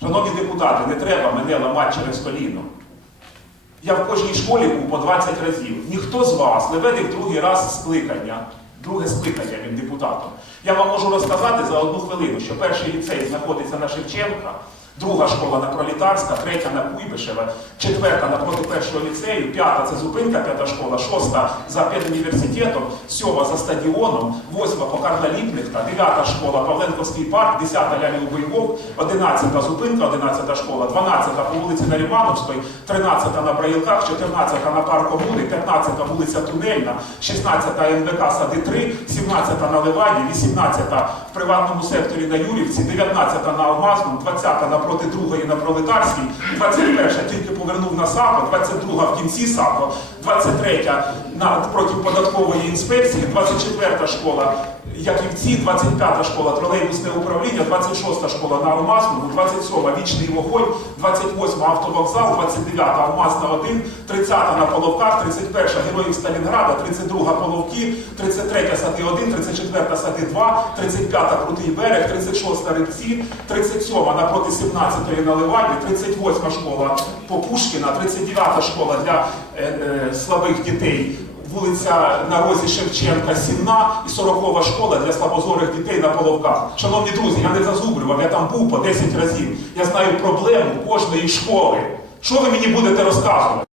Шановні депутати, не треба мене ламати через коліно. Я в кожній школі був по 20 разів. Ніхто з вас не веде в другий раз скликання, друге скликання він депутатом. Я вам можу розказати за одну хвилину, що перший ліцей знаходиться на Шевченка, друга школа на Пролітарська, третя на Куйбишева, четверта напроти першого ліцею, п'ята це зупинка, п'ята школа, шоста за педуніверситетом, сьома за стадіоном, восьма по Карла Ліпнихта, дев'ята школа Павленковський парк, десята Лялів Бойков, одинадцята зупинка, одинадцята школа, дванадцята по вулиці Нарімановської, тринадцята на Браїлках, чотирнадцята на Парку Буди, п'ятнадцята вулиця Тунельна, шістнадцята НВК Сади 3, сімнадцята на Леваді, вісімнадцята в приватному секторі на Юрівці, дев'ятнадцята на Алмазному, двадцята напроти другої на Пролетарській, 21 тільки повернув на САПО, 22-га в кінці САПО, 23 на проти податкової інспекції, 24-та школа Яківці, 25-та школа тролейбусне управління, 26-та школа на Алмазному, 27 вічний вогонь, 28-та автовокзал, 29-та Алмазна 1, 30 на Половках, 31-та Героїв Сталінграда, 32 Половки, 33 Сади 1, 34 Сади 2, 35 Крутий берег, 36-та Рибці, 37-та напроти 17 на Ливаді, 38 школа по Пушкіна, 39 школа для е, е, слабих дітей. Вулиця на розі Шевченка, Сінна і 40 школа для слабозорих дітей на Половках. Шановні друзі, я не зазубрював, я там був по 10 разів. Я знаю проблему кожної школи. Що ви мені будете розказувати?